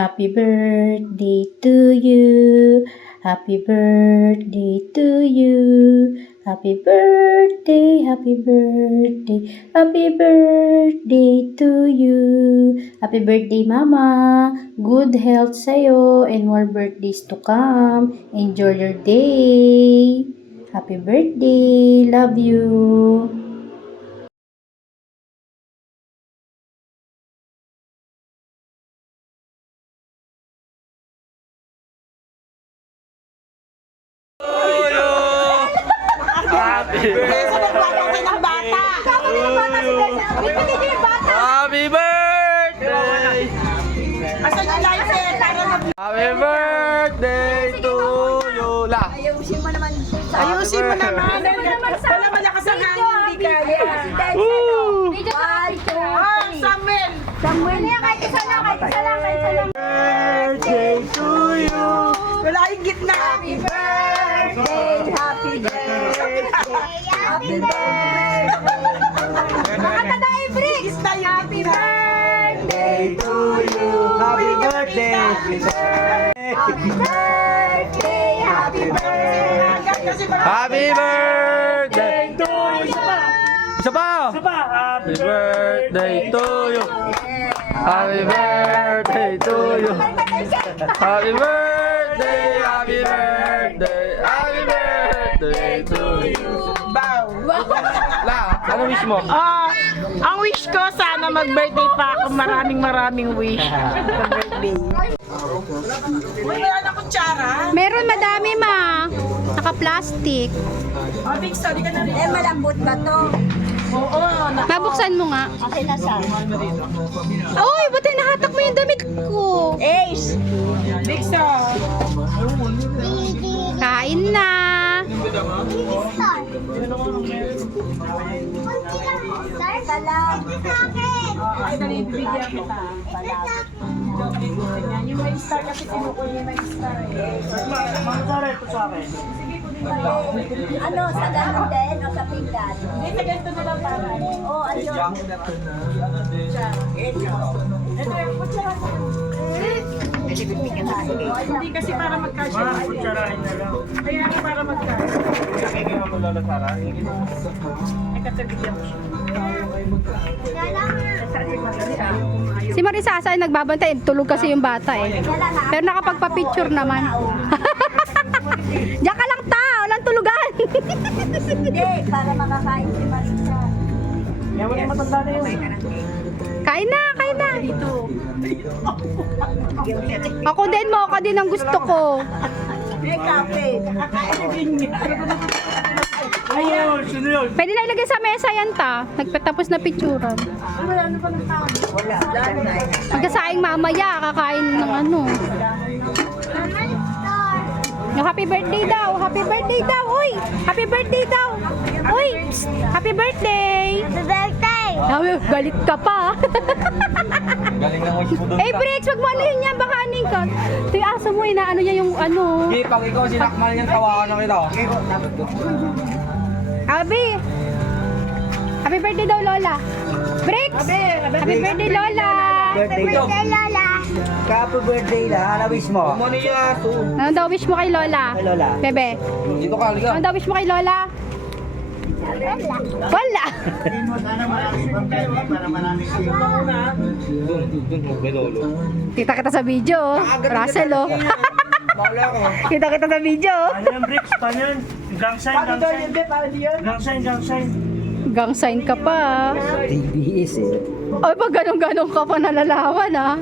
Happy birthday to you. Happy birthday to you. Happy birthday, happy birthday, happy birthday to you. Happy birthday, Mama. Good health sa'yo and more birthdays to come. Enjoy your day. Happy birthday. Love you. Happy birthday ng bata. Happy birthday. Asan yung lighter? Happy birthday to you. La. Ayusin mo naman. Ayusin mo naman. Wala malakas ang hangin, hindi kaya. Woo! Oh, Samuel. Samuel. Kahit isa lang. Birthday to you. Wala yung gitna. Happy birthday. Happy birthday. Happy birthday. Makatanda yung bricks. Happy birthday to you. Happy birthday. Happy birthday. Happy birthday. Happy birthday to you. Isa pa. Happy birthday to you. Happy birthday to you. Happy birthday, happy birthday, happy birthday to you. Bow. La, ano wish mo? Ang wish ko, sana mag-birthday pa ako. Maraming wish. Mag-birthday. Wala na kutsara. Meron madami, ma. Naka-plastic. Big sorry ka na rin. Malambot ba to? Oo. Mabuksan mo nga. Okay na siya. Oy, ba't nahatak mo yung damit ko? Ace! Big sorry. Kain na. Salam. Ay, nalibigyan kita. Yung may star kasi sinukunin may star. Ano, sa ganun din o sa pinggan? Hindi, sa ganito na lang para. Oo, ayun. Ito yung kutsara. Hindi kasi para magkasya. Kaya para magkasya. Ay, katabigyan mo siya. Si Marisa ay nagbabantay. Tulog kasi yung bata eh. Pero nakapagpa-picture naman. Diyan ka lang ta. Walang tulugan. Hindi, para makakain si Marisa. Kain na, kain na. Ako din mo, ako din ang gusto ko. May kape. Nakakain din niya. Pwede na ilagay sa mesa yan ta. Nagpatapos na picturean. Wala. Magkasaing mamaya, kakain ng ano. Yung happy birthday daw, happy birthday daw, uy! Happy birthday daw! Uy! Psst, happy birthday! Happy birthday! Galit ka pa. Galing ng wish mo doon. Eh, Bricks, wag mo anuhin yan, baka aning ka. Ito yung aso mo, inaano niya yung ano. Sige, pag ikaw sinakmal niyan, tawakan na kita. Abi! Happy birthday daw, Lola. Bricks! Happy birthday, Lola! Happy birthday, Lola! Happy birthday na, ano wish mo? Maniya to. Ano daw wish mo kay Lola? Kay Lola. Bebe, Dito ka, liga. ano daw wish mo kay Lola? Wala! May lolo. Kita kita sa video, oh. Russell, oh. Wala ko. Kita kita sa video, oh. Ano yung bricks? Paano yun? Gang sign, gang sign. Gang sign, gang sign. Gang sign ka pa, ah. TBS eh. Ay, pag ganun-ganun ka pa nalalawan, ah.